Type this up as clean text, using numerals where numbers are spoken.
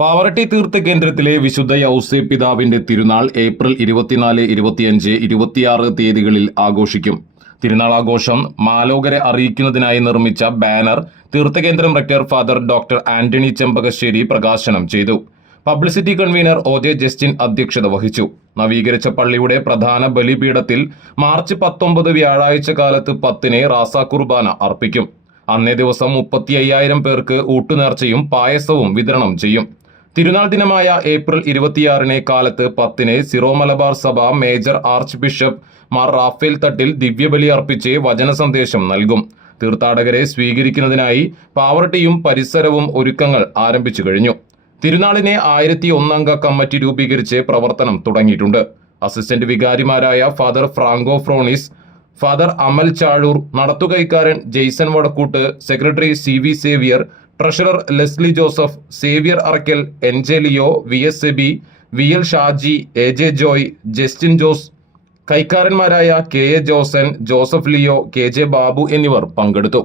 പാവറട്ടി തീർത്ഥ കേന്ദ്രത്തിലെ വിശുദ്ധ യൗസേ പിതാവിന്റെ തിരുനാൾ ഏപ്രിൽ 24, 25, 26 തീയതികളിൽ ആഘോഷിക്കും. തിരുനാൾ ആഘോഷം മാലോകരെ അറിയിക്കുന്നതിനായി നിർമ്മിച്ച ബാനർ തീർത്ഥകേന്ദ്രം rector father doctor Antony Chempakassery പ്രകാശനം ചെയ്തു. Publicity convener ഒ.ജെ. ജസ്റ്റിൻ അധ്യക്ഷത വഹിച്ചു. നവീകരിച്ച പള്ളിയുടെ പ്രധാന ബലിപീഠത്തിൽ മാർച്ച് 19 വ്യാഴാഴ്ച കാലത്ത് 10-ന് റാസ കുർബാന അർപ്പിക്കും. അന്നേ ദിവസം 35,000 പേർക്ക് ഊട്ടുനേർച്ചയും പായസവും വിതരണം ചെയ്യും. തിരുനാൾ ദിനമായ ഏപ്രിൽ 26-ന് കാലത്ത് 10-ന് സിറോ മലബാർ സഭ major archbishop Mar Raphael Thattil ദിവ്യബലി അർപ്പിച്ച് വചന സന്ദേശം നൽകും. തീർത്ഥാടകരെ സ്വീകരിക്കുന്നതിനായി പാവറട്ടിയും പരിസരവും ഒരുക്കങ്ങൾ ആരംഭിച്ചു കഴിഞ്ഞു. തിരുനാളിനെ 1001 അംഗ കമ്മിറ്റി രൂപീകരിച്ച് പ്രവർത്തനം തുടങ്ങിയിട്ടുണ്ട്. അസിസ്റ്റന്റ് വികാരിമാരായ ഫാദർ ഫ്രാങ്കോ ഫ്രോണിസ്, ഫാദർ അമൽ ചാഴൂർ, നടത്തുകൈക്കാരൻ Jaison Vadakkoot, secretary CV Xavier, treasurer Lesly Joseph, Xavier Arakkal, Angelio, VS Aby, VL Shaji, AJ Joy, Justin Jose, കൈക്കാരന്മാരായ KA ജോസൻ, ജോസഫ് ലിയോ, KJ ബാബു എന്നിവർ പങ്കെടുത്തു.